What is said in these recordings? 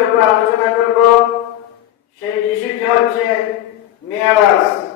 বিষয়ের উপর আলোচনা করব। সেই বিষয়টি হচ্ছে মেয়ারাজ।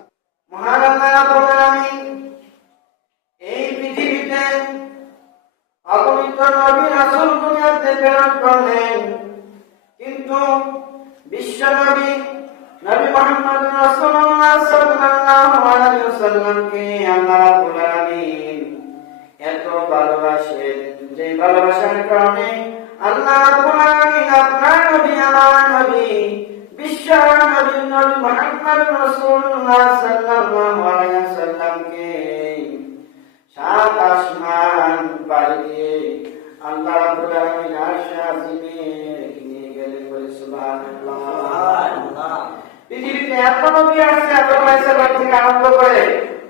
পৃথিবীতে এত নবী আসছে এত পয়সা থেকে আরম্ভ করে।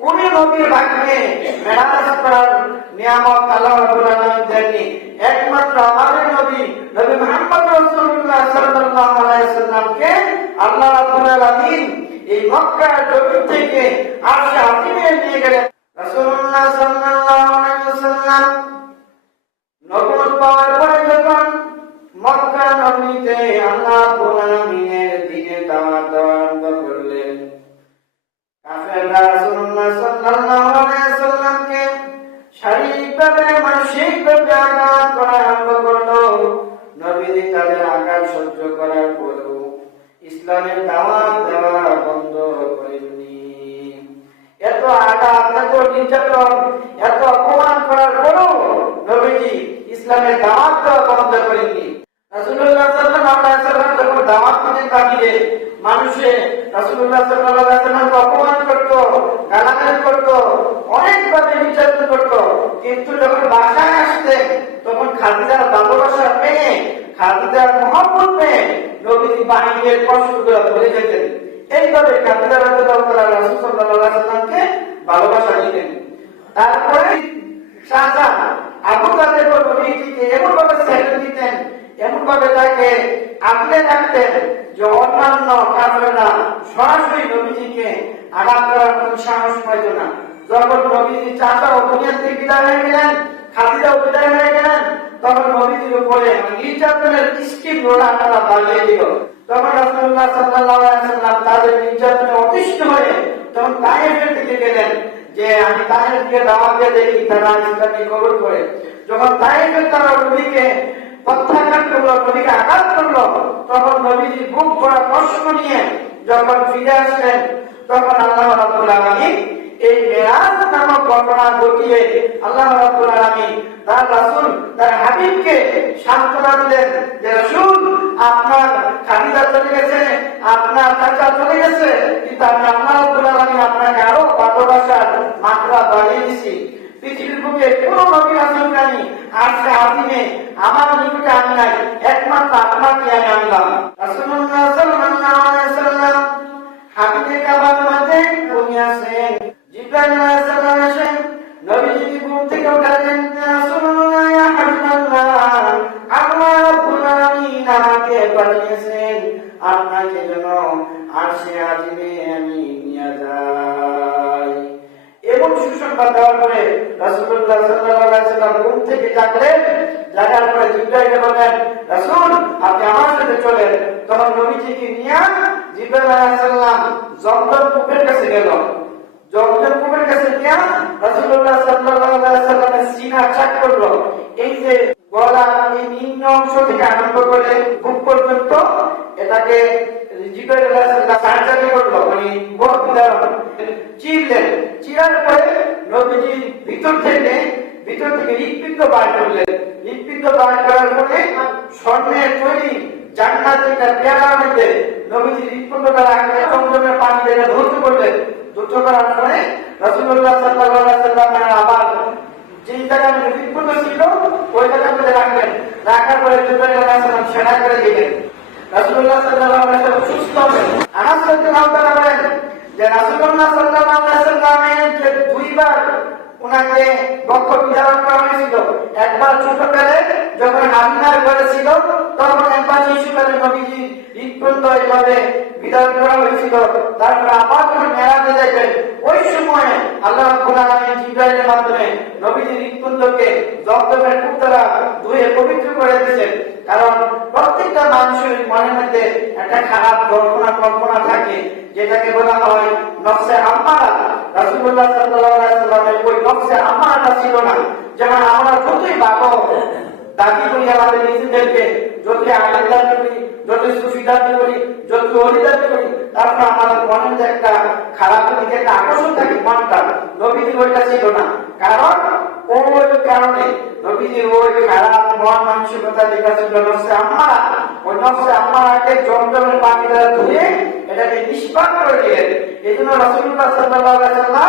কোন নবীর ভাগ্যে মেরাজ করার নিয়ামত আল্লাহ রাব্বুল আলামিন দেননি। একমাত্র আমাদের নবী নবী মুহাম্মদ রাসূলুল্লাহ সাল্লাল্লাহু আলাইহি সাল্লামকে আল্লাহ রাব্বুল আলামিন এই মক্কার জমিন থেকে আরশে আজিমে নিয়ে গেলেন। রাসূলুল্লাহ সাল্লাল্লাহু আলাইহি ওয়াসাল্লাম নবুয়ত পাওয়ার পরে যখন মক্কা নগরীতে আল্লাহ রাব্বুল আলামিনের দিনে দাওয়াত ইসলামের দাওয়াত দেওয়া বন্ধ করেননি। এত আঘাত, এত অপমান করার পরেও নবীজি ইসলামের বন্ধ করেননি রাসূলুল্লাহ সাল্লাল্লাহু আলাইহি ওয়াসাল্লাম যখন দাওয়াত দিতেন তাকিয়ে মানুষে রাসূলুল্লাহ সাল্লাল্লাহু আলাইহি ওয়াসাল্লামকে অপমান করত গালাগালি করত অনেকভাবে নির্যাতন করত কিন্তু যখন বাসায় আসতেন তখন খাদিজার ভালোবাসা পেয়ে খাদিজার মহব্বত পেয়ে নবীজি বাহিনীর কষ্টগুলো ভুলে যেতেন এইভাবে খাদিজা রাদিয়াল্লাহু তাআলা রাসূল সাল্লাল্লাহু আলাইহি ওয়াসাল্লামকে ভালোবাসা দিতেন তারপরে শাহজাহান আবু তালেব নবীজিকে এমন ভাবে সেটেল দিতেন এমন ভাবে তাকে আগলে রাখতেন যে অন্যান্য কাফেররা সরাসরি নবীজিকে আঘাত করার কোনো সাহস পাইত না যখন নবীজি চাচা ও দুনিয়া থেকে বিদায় হয়ে গেলেন খাদিজাও বিদায় হয়ে গেলেন তখন নবীজির উপরে নির্যাতনের স্কিম রোলা তারা দিল। তখন রাসূলুল্লাহ সাল্লাল্লাহু আলাইহি ওয়াসাল্লাম তাদের নির্যাতনে অতিষ্ঠ হয়ে তখন তায়েফের দিকে গেলেন যে আমি তায়েফকে দাওয়াত দিয়ে দেখি, তারা ইসলামকে কবুল করে। যখন তায়েফের তারা নবীকে প্রত্যাখ্যান করল, নবীকে আঘাত করল, তখন নবীজি বুক ভরা কষ্ট নিয়ে যখন ফিরে আসলেন, তখন আল্লাহ রাব্বুল আলামিন এই মেরাজ নামক ঘটনা ঘটিয়ে আল্লাহ রাব্বুল আলামিন তার রাসূল, তার হাবিবকে সান্ত্বনা দিলেন যে, রাসূল, আপনার খাদিজা চলে গেছে, আপনার চাচা চলে গেছে, কিন্তু আমি আল্লাহ রাব্বুল আলামিন আপনাকে আরও ভালোবাসার মাত্রা বাড়িয়ে দিছি। পৃথিবীর বুকে কোন নবী রাসূল নাই, আজকে আজিমে আমার নিকটে আমি নাই, একমাত্র আপনাকে আমি আনলাম। রাসূলুল্লাহ সাল্লাল্লাহু আলাইহি ওয়াসাল্লাম হাবিবে কাবার মধ্যে ঘুমিয়ে আছেন এবং সুসংবাদ ঘুম থেকে জাগলেন পরে জিব্রাইলকে বললেন রাসূল, আপনি আমার সাথে চলেন। তখন নবীজিকে নিয়ে জমজম কূপের কাছে গেল। জমজম কূপের কাছে গিয়ে রাসূলুল্লাহ সাল্লাল্লাহু আলাইহি ওয়াসাল্লামের সিনা চাক করল, এই যে গলা এই নিম্ন অংশ থেকে আরম্ভ করে বুক পর্যন্ত, এটাকে জিব্রাইল আলাইহিস সার্জারি করল মানে বড় বিদারণ চিরলেন। চিরার পরে নবীজি ভিতর থেকে ভিতর থেকে হৃৎপিণ্ড বার করলেন। হৃৎপিণ্ড বার করার পরে স্বর্ণের তৈরি জান্নাত পেয়ারার মধ্যে নবীজি হৃৎপিণ্ডটা রাখলে জমজমের পানি দিয়ে ধৌত করলেন। ধৌত করার পরে রাসূলুল্লাহ সাল্লাল্লাহু আবার যে জায়গায় ছিল, ওই মধ্যে রাখলেন। রাখার পরে জিবরাইল আলাইহিস করে দিলেন। রাসূলুল্লাহ সাল্লাল্লাহু আলাইহি সুস্থ হলেন। আনাস রাদিয়াল্লাহু যে, রাসূলুল্লাহ সাল্লাল্লাহু আলাইহি ওয়াসাল্লামের দুইবার ওনাকে বক্ষ বিধারণ করা হয়েছিল। একবার ছোটবেলায় যখন হামলার করেছিল তখন একবার শিশুকালে নবীজি হৃদপন্দ এভাবে বিদায় করা হয়েছিল। তারপর আবার যখন মেলাতে যাইবেন, ওই সময় আল্লাহ রাব্বুল জিব্রাইলের মাধ্যমে নবীজির হৃদপন্দকে জব্দমের কুত্তারা ধুয়ে পবিত্র করে দিয়েছেন। কারণ প্রত্যেকটা মানুষের মনের মধ্যে একটা খারাপ কল্পনা কল্পনা থাকে, যেটাকে বলা হয় নফসে আম্মারা রাসূলুল্লাহ সাল্লাল্লাহু আলাইহি ওই নফসে আম্মারাটা ছিল না। যেমন আমরা যতই ভালো দাবি করি আমাদের নিজেদেরকে যতই আলেম দাবি করি, যতই সুফি দাবি করি, যতই অলি দাবি করি, তারপর আমাদের মনের যে একটা খারাপ দিকে একটা আকর্ষণ থাকে মনটা, নবীজির ওইটা ছিল না। কারণ, ওই কারণে নবীজির ওই খারাপ মন মানসিকতা যেটা ছিল, নফসে আম্মারা ওই নফসে আম্মারাকে জমজমের পানি দ্বারা ধুয়ে, এটাকে নিষ্পাত করে দিলেন এই জন্য রসুল্লাহ সাল্লাহ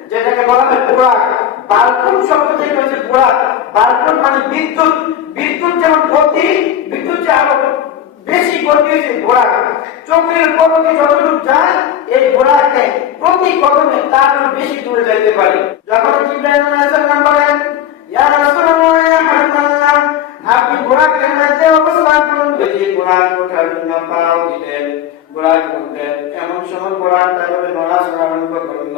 যেটাকে বলা হয় বুরাক বালকুন শব্দ থেকে হচ্ছে বুরাক বালকুন মানে বিদ্যুৎ। বিদ্যুৎ যেমন গতি, বিদ্যুৎ যে আরও বেশি গতি হয়েছে বুরাক চোখের পদকে যতটুকু যায়, এই বুরাকে প্রতি কদমে তার বেশি দূরে যাইতে পারে। যখন ইব্রাহিম আলাইহিস বলেন, ইয়া রাসূলুল্লাহ, ইয়া হাবিবাল্লাহ আপনি বুরাকের মধ্যে অবস্থান করুন যদি বুরাক ওঠার জন্য পাও দিলেন। বুরাক উঠলেন এমন সময় বুরাক তারপরে নড়াচড়া আরম্ভ করল।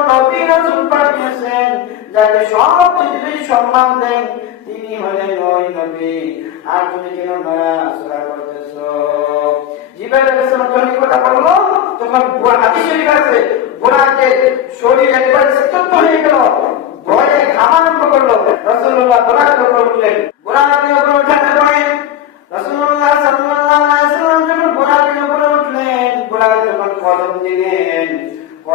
সব পৃথিবীর সম্মান দেন, তিনি হলেন ওই নবী। আর তুমি কেন নয়া করতেছো জিবাইল আলাইহিস যখন কথা বলল, তখন বুড়া হাদিস আছে বুড়াকে শরীর একবার স্তব্ধ হয়ে গেল। ভয়ে ঘামারম্ভ করল। রাসূলুল্লাহ বুড়াকে উপর উঠলেন বুড়াকে উপর উঠাতে পারেন রাসূলুল্লাহ সাল্লাল্লাহু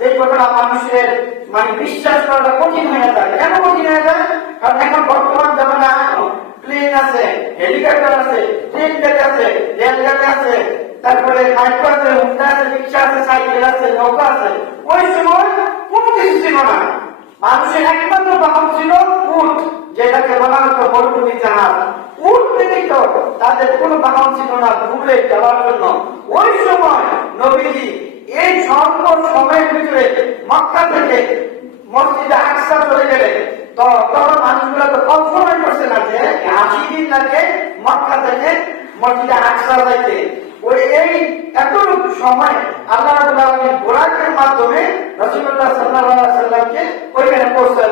যে ঘটনা মানুষের মানে বিশ্বাস করাটা কঠিন হয়ে যায়। কেন কঠিন হয়ে যায়? কারণ এখন বর্তমান জামানা প্লেন আছে হেলিকপ্টার আছে ট্রেন গাড়ি আছে, রেলগাড়ি আছে, তারপরে মাইক্রো আছে হুন্ডা আছে, রিক্সা আছে, সাইকেল আছে, নৌকা আছে। ওই সময় কোনো কিছু ছিল না? মানুষের একমাত্র বাহন ছিল উট, যেটাকে বলা হতো মরুভূমি জাহাজ। উট ব্যতীত তাদের কোনো বাহন ছিল না ঘুরে যাওয়ার জন্য। ওই সময় নবীজি এই স্বল্প সময়ের ভিতরে মক্কা থেকে মসজিদে আকসা চলে গেলে মানুষগুলো তো করছে না যে ওই এই সময় আল্লাহ বোরাকের মাধ্যমে রাসূলুল্লাহ সাল্লাহ সাল্লামকে ওইখানে পৌঁছে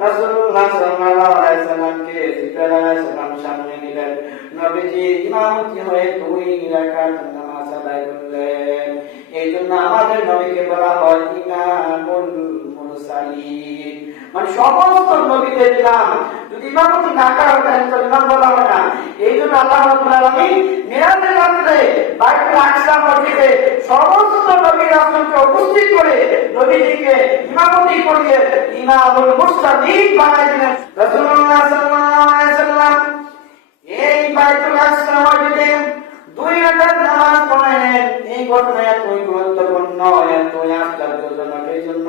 রাসূলুল্লাহ সাল্লাল্লাহু আলাইহি সাল্লামকে জিবরাইল সালাম সামনে নিলেন নবীজি ইমামতি হয়ে? দুই রাকাত নামাজ আদায় করলেন এই আমাদের নবীকে বলা হয় ইমামুল মুরসালিন। মানে সমস্ত নবীদের ইমাম যদি ইমামতি না করা তাহলে তো ইমাম বলা হয় না। এই জন্য আল্লাহ রাব্বুল আলামিন রাত্রে বাইতুল আকসা মসজিদে সমস্ত নবী রাসূলকে উপস্থিত করে নবীজিকে ইমামতি করিয়ে ইমামুল মুরসালিন বানাই দিলেন। রাসূলুল্লাহ সাল্লাম এই বাইতুল আকসা মসজিদে দুই রাকাত নামাজ পড়লেন এই ঘটনা এতই গুরুত্বপূর্ণ, এতই আশ্চর্যজনক। এই জন্য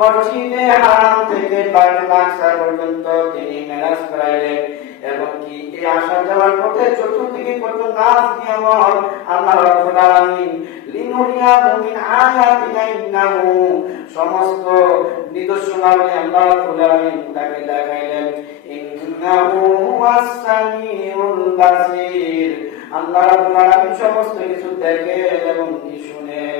মসজিদে হারাম থেকে বাইতুল আকসা পর্যন্ত তিনি মেরাজ করাইলেন এবং কি এই আসা যাওয়ার পথে চতুর্দিকে কত নিয়ামত? আল্লাহ রাব্বুল আলামিন লিনুরিয়াহু মিন আয়াতিনা ইন্নাহু, সমস্ত নিদর্শনাবলী আল্লাহ রাব্বুল আলামিন তাকে দেখাইলেন। ইন্নাহু ওয়াস-সামিউল বাসীর। আল্লাহ রাব্বুল আলামিন সমস্ত কিছু দেখেন এবং শুনেন।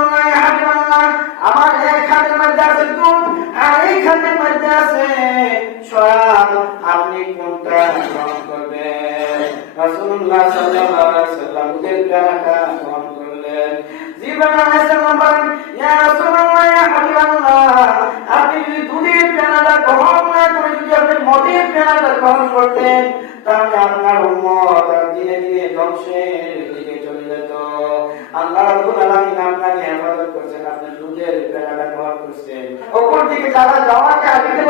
আপনার দুধের পেয়ালাটা গ্রহণ করছেন। ওপর দিকে যারা যাওয়াকে আদিতে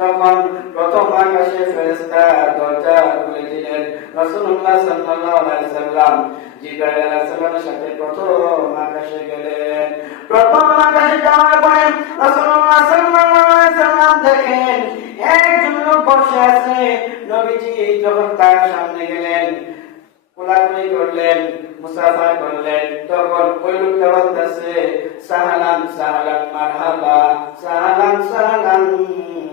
তখন প্রথম আকাশে ফেরেশতা দরজা খুলে দিলেন রাসূলুল্লাহ সাল্লাল্লাহু আলাইহি সাল্লাম জিবরাইল আলাইহিস সাথে প্রথম আকাশে গেলেন। প্রথম আকাশে যাওয়ার পরে রাসূলুল্লাহ সাল্লাল্লাহু আলাইহি সাল্লাম দেখেন একজন লোক বসে আছে। নবীজি যখন তার সামনে গেলেন কোলাকুলি করলেন, মুসাফা করলেন, তখন ওই লোকটা বলতেছে সাহালান সাহালান মারহাবা সাহালান সাহালান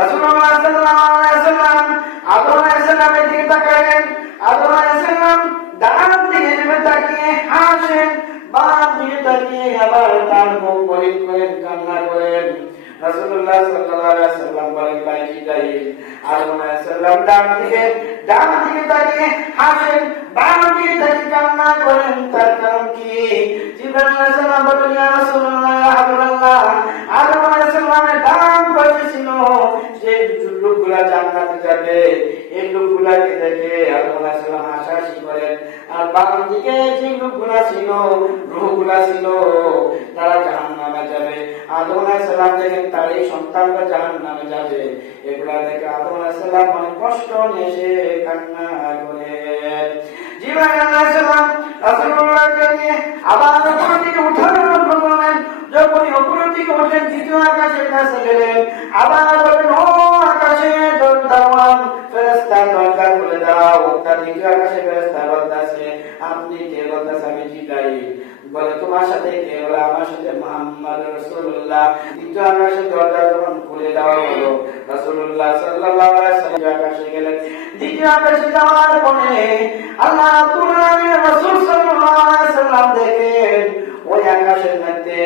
রাসূলুল্লাহ সাল্লাল্লাহু আলাইহি সাল্লাম আদম আলাইহিস দিকে তাকালেন। আদম আলাইহিস ডান দিকে নেমে তাকিয়ে হাসেন, বাম দিকে তাকিয়ে আবার তার মুখ বলিত করেন, কান্না করেন। রাসূলুল্লাহ সাল্লাল্লাহু আলাইহি সাল্লাম বলেন, ভাই জিব্রাইল আদম আলাইহিস ডান দিকে ডান দিকে দাঁড়িয়ে হাসেন বাম দিকে দাঁড়িয়ে কান্না করেন। তার কারণ কি? জিব্রাইল আলাইহিস সালাম বলেন ইয়া রাসূলুল্লাহ, হাবিবাল্লাহ। আদম আলাইহিস সালামের ডান পাশে ছিল যে লোকগুলা জান্নাতে যাবে এই লোকগুলাকে দেখে আল্লাহ সালাম হাসাহাসি করেন। আর বাম দিকে যে লোকগুলা ছিল, রুহগুলা ছিল, তারা জাহান্নামে যাবে। আদম সালাম দেখেন তার এই সন্তানরা জাহান্নামে যাবে। এগুলা দেখে আদম সালাম অনেক কষ্ট নিয়ে কান্না করে। জীবন আল্লাহ সালাম রাসূলুল্লাহকে নিয়ে আবার উপর দিকে উঠানোর যখন উপরের দিকে উঠলেন দ্বিতীয় আকাশের কাছে গেলেন, আবার বলেন, ও আকাশে দরদাওয়ান ফেরেশতা দরজা খুলে দাও তার দ্বিতীয় আকাশে ওই আকাশের মধ্যে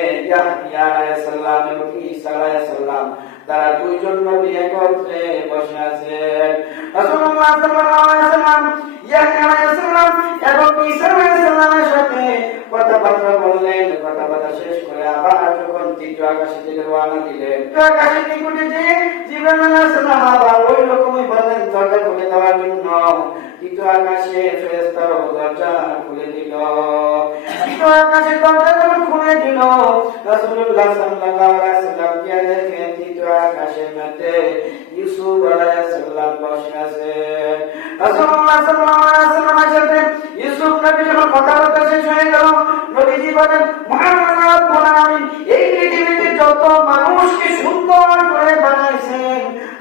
তারা দুইজন নবী একত্রে বসে আছেন। রাসূলুল্লাহ সাল্লাল্লাহু আলাইহি ওয়াসাল্লাম ইয়াহইয়া আলাইহিস সালাম এবং ঈসা আলাইহিস সালামের সাথে কথাবার্তা বললেন। কথাবার্তা শেষ করে আবার যখন তৃতীয় আকাশে দিকে রওনা দিলেন, তৃতীয় আকাশের নিকটে যে জিবরাইল আলাইহিস সালাম আবার ওই রকমই বললেন, দরজা খুলে দেওয়ার জন্য। তৃতীয় আকাশে ফেরেশতারা দরজা খুলে দিল। তৃতীয় আকাশে দরজা যখন খুলে দিল, রাসূলুল্লাহ সাল্লাল্লাহু আলাইহি ওয়াসাল্লাম কে দেখেন? আকাশের মধ্যে ইউসুফ আলাইহিসসালাম বসে আছেন রাসূলুল্লাহ সাল্লাল্লাহু আলাইহি ইউসুফ নবী যখন কথাবার্তা শেষ হয়ে গেল, নবীজি বলেন, মুহাম্মদ রাব্বুল এই পৃথিবীতে যত মানুষকে সুন্দর করে বানাইছেন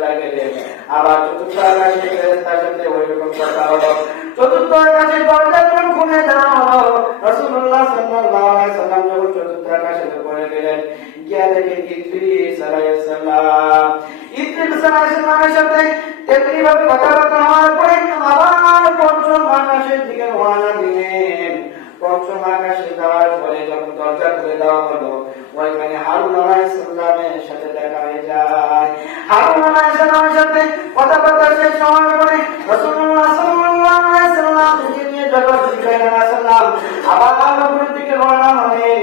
দরজায় গেলেন আবার চতুর্থ আকাশে ফেরেশতার সাথে ওইরকম কথা হলো চতুর্থ আকাশের দরজা যখন খুলে দেওয়া হলো রাসূলুল্লাহ সাল্লাল্লাহু আলাইহি সাল্লাম যখন চতুর্থ আকাশে উপরে গেলেন গিয়া দেখেন ইদ্রিস আলাইহিস সালাম ইদ্রিস আলাইহিস সালামের সাথে তেমনি ভাবে কথাবার্তা হওয়ার পরে আবার পঞ্চম আকাশের দিকে রওনা দিলেন পঞ্চম আকাশে যাওয়ার পরে যখন দরজা খুলে দেওয়া হলো, ওইখানে হারুন আলাইহিস সালামের সাথে দেখা হয়ে যায়। হারুন আলাইহিস সালামের সাথে কথাবার্তা শেষ হওয়ার পরে রাসূলুল্লাহ আবার উপরের দিকে রওনা হলেন।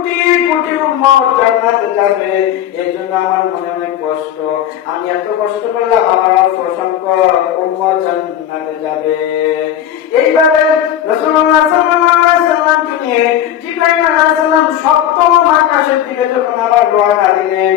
কোটি কোটি উম্মত জান্নাতে যাবে। এজন্য আমার মনে অনেক কষ্ট। আমি এত কষ্ট করলাম, আমার অল্প উম্মত জান্নাতে যাবে। এইভাবে রাসূলুল্লাহ সাল্লাল্লাহু আলাইহি ওয়াসাল্লামকে নিয়ে জিবরাইল আলাইহিস সালাম সপ্তম আকাশের দিকে যখন আবার রওনা দিলেন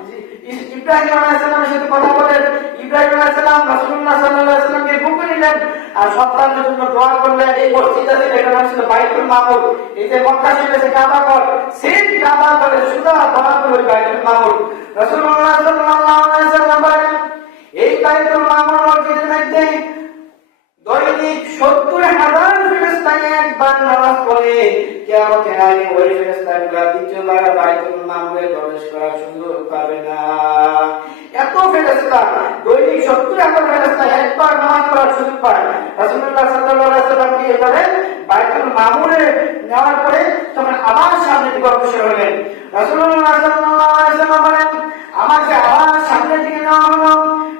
ইব্রাহিম আলাইহিসসালামের সাথে কথা বলেন। ইব্রাহিম আলাইহিসসালাম রাসূলুল্লাহ সাল্লাল্লাহু আলাইহি সাল্লামকে বুকে নিলেন। আর সন্তানদের জন্য দোয়া করলেন। এই ছিল এটার নাম ছিল বাইতুল মামুর এই যে মক্কা ছিল সে কাবা ঘর, সেই কাবা ঘরে সুদা দোয়া করে বাইতুল মামুর রাসূলুল্লাহ সাল্লাল্লাহু আলাইহি দৈনিক ফেরেস্তা একবার নামাজ পড়ার সুযোগ পায় রাসূলুল্লাহ সাল্লাল্লাহু আলাইহি সাল্লাম এবারে বাইতুল মামুরে নেওয়ার পরে তখন আবার সামনে দিকে অগ্রসর হলেন। রাসূলুল্লাহ সাল্লাল্লাহু আলাইহি সাল্লাম বলেন, আমাকে আবার সামনে দিকে নেওয়া হলো।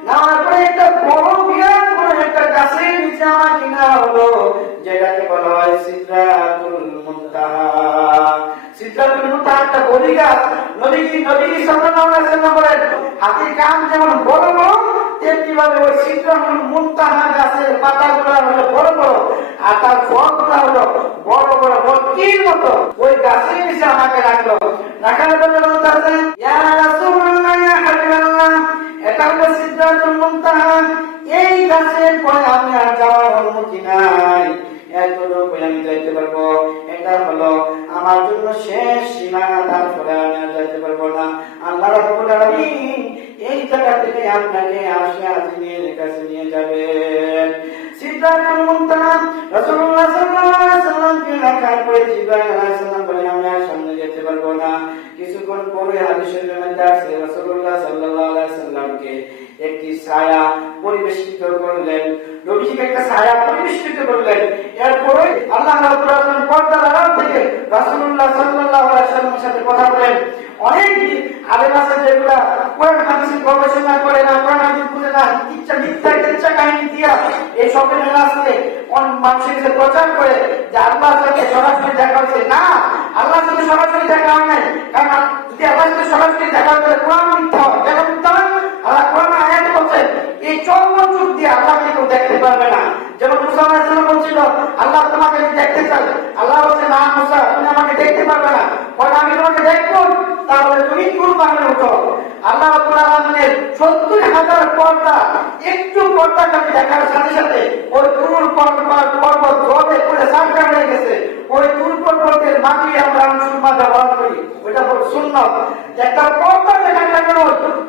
নেওয়ার পরে একটা বড় বিরাট বড় একটা গাছের নিচে আমাকে নেওয়া হলো, যেটাকে বলা হয় একটা বড়ি গাছ নবী নবী সাল্লাল্লাহু বলেন হাতির কান যেমন বড় বড় তেমনি ভাবে ওই সিদ্ধাতুল মুনতাহা গাছের পাতাগুলো হলো বড় বড়, আর তার ফলগুলো হলো বড় বড় বটির মতো, ওই গাছের নিচে আমাকে রাখল। পর্দার আড়াল থেকে রাসূলুল্লাহ সাল্লাল্লাহু আলাইহি সাল্লামের সাথে কথা বলেন। অনেক আলেম আছে যেগুলা কোরআন হাদিস গবেষণা করে না, কোরআন, হাদিস বুঝে না ইচ্ছা মিথ্যা ইচ্ছা কাহিনী দিয়া এই সম্মেলন আসলে মানুষের কাছে প্রচার করে যে আল্লাহ সাথে সরাসরি দেখা হচ্ছে। না, আল্লাহ সাথে সরাসরি দেখা হয় নাই। কারণ যদি আল্লাহ সাথে সরাসরি দেখা হচ্ছে কোরআন মিথ্যা হয়। কেন মিথ্যা হয়? আল্লাহ কোরআন আয়াত বলছেন এই চর্ম চুপ দিয়ে আল্লাহকে কেউ দেখতে পারবে না। যেমন মুসা আলাইহিস বলছিল, আল্লাহ তোমাকে আমি দেখতে চাই। আল্লাহ বলছে, না মুসা, তুমি আমাকে দেখতে পারবে না। কারণ আমি তোমাকে দেখব? তাহলে তুমি পাহাড়ে উঠো আল্লাহ রাব্বুল আলামিনের 70 হাজার পর্দা, একটু পর্দা কাটি দেখার সাথে সাথে ওই তুর পর্বত পর্বত জলে পড়ে সাবধান হয়ে গেছে। ওই তুর পর্বতের মাটি আমরা মুসলমান ব্যবহার করি। ওইটা বড় সুন্নত। একটা পর্দা দেখা গেল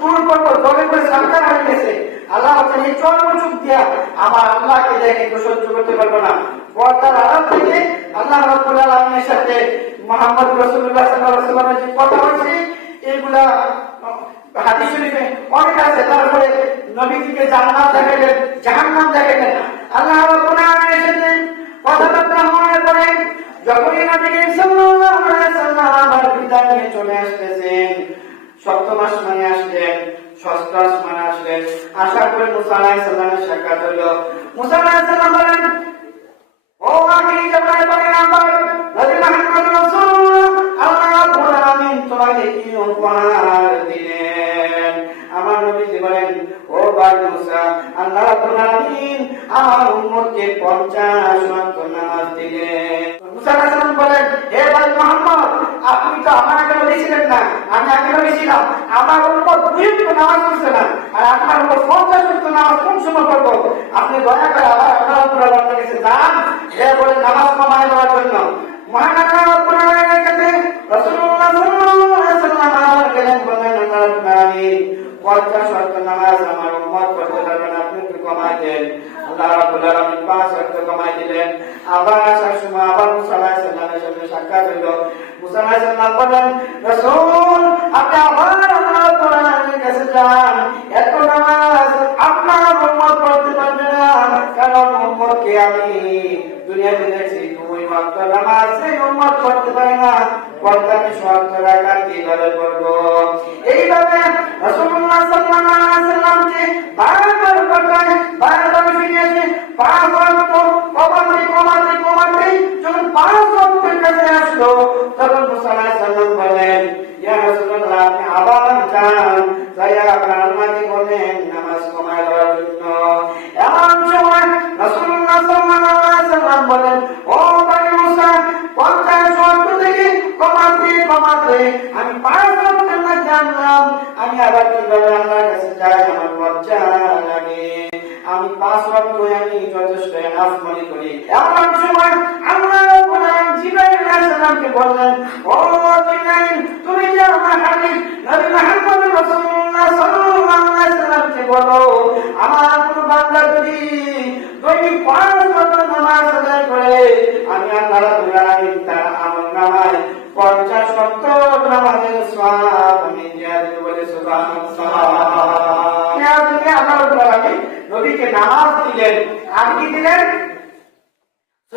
তুর পর্বত জলে পড়ে সাবধান হয়ে গেছে। আল্লাহ এই চর্ম চুপ দিয়া আমার আল্লাহকে দেখে কেউ সহ্য করতে পারব না। পর্দার আড়াল থেকে আল্লাহ রাব্বুল আলামিনের সাথে মোহাম্মদ রাসূলুল্লাহ সাল্লাল্লাহু আলাইহি ওয়াসাল্লামের যে কথা হয়েছে, এগুলা হাদিস শরীফে অনেক আছে। তারপরে নবীজিকে জান্নাত দেখাইলেন জাহান্নাম দেখাইলেন আল্লাহ রাব্বুল আলামিনের সাথে কথাবার্তা হওয়ার পরে যখনই নবীকে সাল্লাল্লাহু আলাইহি সাল্লাম আবার বিদায় নিয়ে চলে আসতেছেন সপ্তম মানে আসলেন আসলেন। আশা করে মুসা আলাইহিস সালামের সাক্ষাৎ হলো। মুসা আলাইহিস সালাম বলেন তোমাকে কি উপহার দিলেন আমার উম্মতকে 50 ওয়াক্ত নামাজ আপনি তো আমার আগে না আর আপনার উম্মত 50 ওয়াক্ত নামাজ কোন সময় পড়ব? আপনি দয়া করে আবার আল্লাহ আলামিনের কাছে এ বলে নামাজ কমায় দেওয়ার জন্য। মহান আল্লাহ রাব্বুল উম্মত পারবে আপনি একটু আল্লাহ রাব্বুল আলামিন পাঁচ ওয়াক্ত কমায় দিলেন। আবার আসার সময় আবার মুসা আলাইহিস সালামের সাথে সাক্ষাৎ হইল। মুসা আলাইহিস সালাম বললেন রাসূল, আপনি আবার আল্লাহ রাব্বুল কাছে যান। এত নামাজ আপনার উম্মত পড়তে পারবে না। কারণ উম্মতকে আমি দুনিয়াতে আসলো তখন বলেন ইয়া রাসূলুল্লাহ আপনি আবার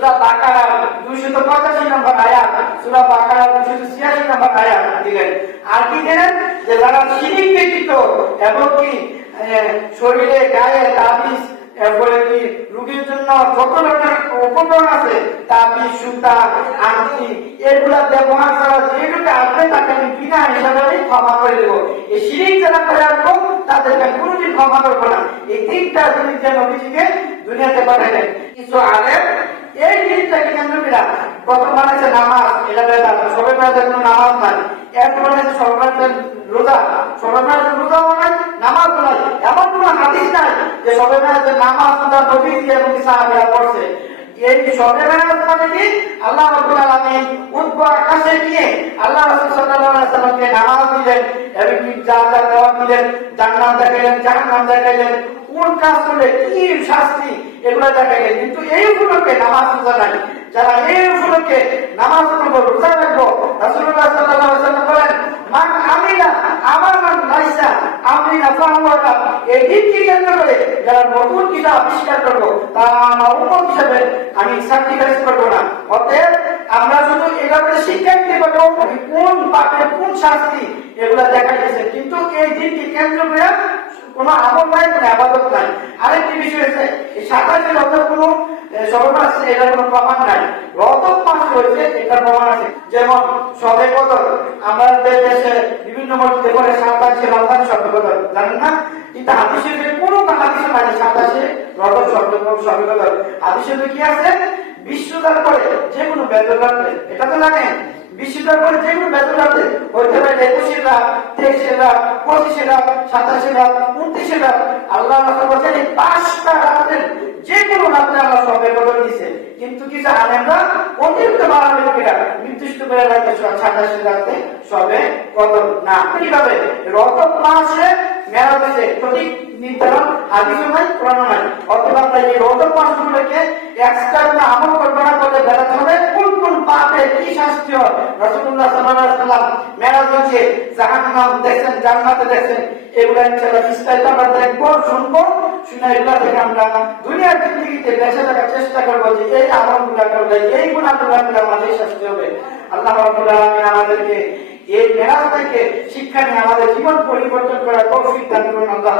সূরা বাকারা 285 নম্বর আয়াত, সূরা বাকারা 286 নম্বর আয়াত দিলেন। আর কি দিলেন? যে যারা শিরিক ব্যতীত শরীরে গায়ে তাবিজ, এরপরে কি রোগীর জন্য যত ধরনের উপকরণ আছে, তাবিজ, সুতা, আংটি, এগুলা ব্যবহার করা আসবে তাকে আমি বিনা হিসাবে ক্ষমা করে দেবো। এই শিরিক যারা করে আসব তাদেরকে কোনোদিন ক্ষমা করব না। এই তিনটা জিনিস যেন নবীজিকে দুনিয়াতে পাঠালেন কিছু আলেম এই জিনিসটাকে কেন্দ্র করে প্রথম বানাইছে নামাজ। এটা বেদাত সবে বেদাত নামাজ নাই। এরপর বানাইছে সর্বনাথের রোজা সর্বনাথের রোজাও নাই নামাজ নাই। এমন কোনো হাদিস নাই যে সবে বেদাতের নামাজ নবী এবং সাহাবিরা পড়ছে। এই সাল্লামকে নামাজ দেখাইলেন দেখাইলেন, কোন কাজ করলে, কি শাস্তি এগুলো দেখা গেছে কিন্তু এই উপলক্ষে নামাজ রোজা এই উপলক্ষে নামাজ রোজা রাখব, রাসূলুল্লাহ সাল্লাল্লাহু আলাইহি ওয়াসাল্লাম বলেন আমার নাম লাইসা হওয়ার নাম এই দিনকে কেন্দ্র করে যারা নতুন কিতাব আবিষ্কার করব, তারা আমার উপর হিসাবে আমি স্যাক্রিফাইস করব না। অতএব আমরা শুধু এভাবে শিক্ষা দিতে পারব কোন পাপের কোন শাস্তি এগুলা দেখা গেছে কিন্তু এই দিনকে কেন্দ্র করে কোনো আমল নাই, কোনো আবাদত নাই। আরেকটি বিষয় হচ্ছে সাতাশে রথের কোনো সর্বনাশ এটার কোনো প্রমাণ নাই। রথক মাস রয়েছে, এটার প্রমাণ আছে। যেমন সবে বদল আমাদের দেশে বিভিন্ন মসজিদে করে সাতাশে রমজান, সবে বদল জানেন না? কিন্তু হাদিসে কোনো হাদিসে নাই সাতাশে রথক সবে সবে বদল হাদিসে কি আছে? বিশ্বদার করে যে কোনো রাখলে এটা তো জানেন বিশ্বদার করে যে কোনো বেতন রাখলে হইতে পারে লাখ লাখ লাখ লাখ লাখ, আল্লাহ বলেন এই পাঁচটা রাতের যে কোনো রাত্রে আল্লাহ সবে দিছে কিন্তু অতিরিক্ত লোকেরা নির্দিষ্ট করে রাখে রাতে সবে বদল না। কীভাবে? রতন মাসে মেলা সঠিক নির্ধারণ, হাদিসও নাই কোরআন নাই। অথবা এই রতন মাসগুলোকে এক্সট্রা আমল করব না করলে বেড়াতে হবে কোন কোন পাপে কি শাস্তি রসুল্লাহ সাল্লাল্লাহু আলাইহি মেরাজ হচ্ছে জাহান্নাম জান্নাতে এগুলো ইনশাআল্লাহ বিস্তারিত আমরা শুনব। শুনে এগুলা থেকে আমরা দুনিয়ার বেঁচে থাকার চেষ্টা করব যে এই করলে, এই আমাদের শাস্তি হবে। আল্লাহ আমাদেরকে এই মেরাজ থেকে শিক্ষা নিয়ে আমাদের জীবন পরিবর্তন করার তৌফিক দান করুন, আল্লাহ